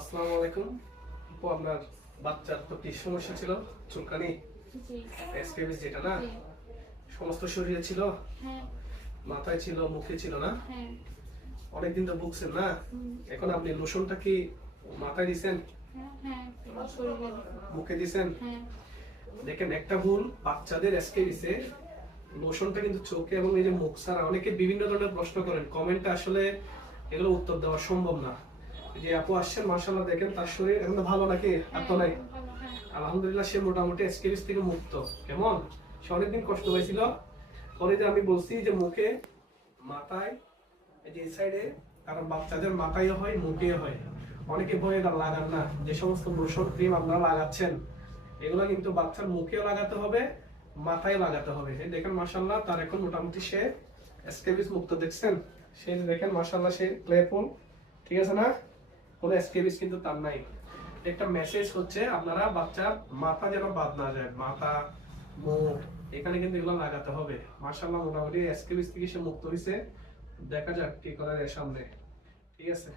আসসালামু আলাইকুম। আপু, আপনার বাচ্চার তো কি সমস্যা ছিল? চুলকানি, জি এসকেবিস যেটা না, জি সমস্ত শরীরে ছিল, হ্যাঁ মাথায় ছিল, মুখে ছিল না? হ্যাঁ অনেকদিন তো ভুগছেন না? হুম, এখন আপনি লোশনটা কি মাথায় দিছেন, হ্যাঁ হ্যাঁ আমার শরীরে মুখে দিছেন? হ্যাঁ দেখেন, একটা ভুল, বাচ্চাদের এসকেবিসে লোশনটা কিন্তু চোখে এবং এই যে মুখ ছাড়া, অনেকে বিভিন্ন ধরনের প্রশ্ন করেন কমেন্টে, আসলে এগুলো উত্তর দেওয়া সম্ভব না। যে আপু আসছেন, মাশাআল্লাহ, দেখেন তার শরীর এখন তো ভালো নাকি? আর তো নাই। ভালো হ্যাঁ আলহামদুলিল্লাহ, সে মোটামুটি এসকেবিস থেকে মুক্ত। কেমন, সে অনেকদিন কষ্ট হয়েছিল। পরে যে আমি বলছি যে মুখে, মাথায়, এই যে এই সাইডে, কারণ বাচ্চাদের মাথায় হয়, মুখে হয়। অনেকে ভয়ে এটা লাগান না। যে সমস্ত লোশন ক্রিম আপনারা লাগাচ্ছেন, এগুলো কিন্তু বাচ্চার মুখেও লাগাতে হবে, মাথায় লাগাতে হবে। এই দেখেন মাশাআল্লাহ, তার এখন মোটামুটি সে এসকেবিস মুক্ত। দেখছেন, সে যে দেখেন মাশাআল্লাহ, সে প্লেফুল, ঠিক আছে না? কোনো এসকেবিস কিন্তু তার নাই। একটা মেসেজ হচ্ছে, আপনারা বাচ্চার মাথা যেন বাদ না যায়, মাথা, মুখ, এখানে কিন্তু এগুলো লাগাতে হবে। মাশাআল্লাহ, মোটামুটি এসকেবিস থেকে সে মুক্ত হয়েছে। দেখা যাক কি করা যায় সামনে। ঠিক আছে।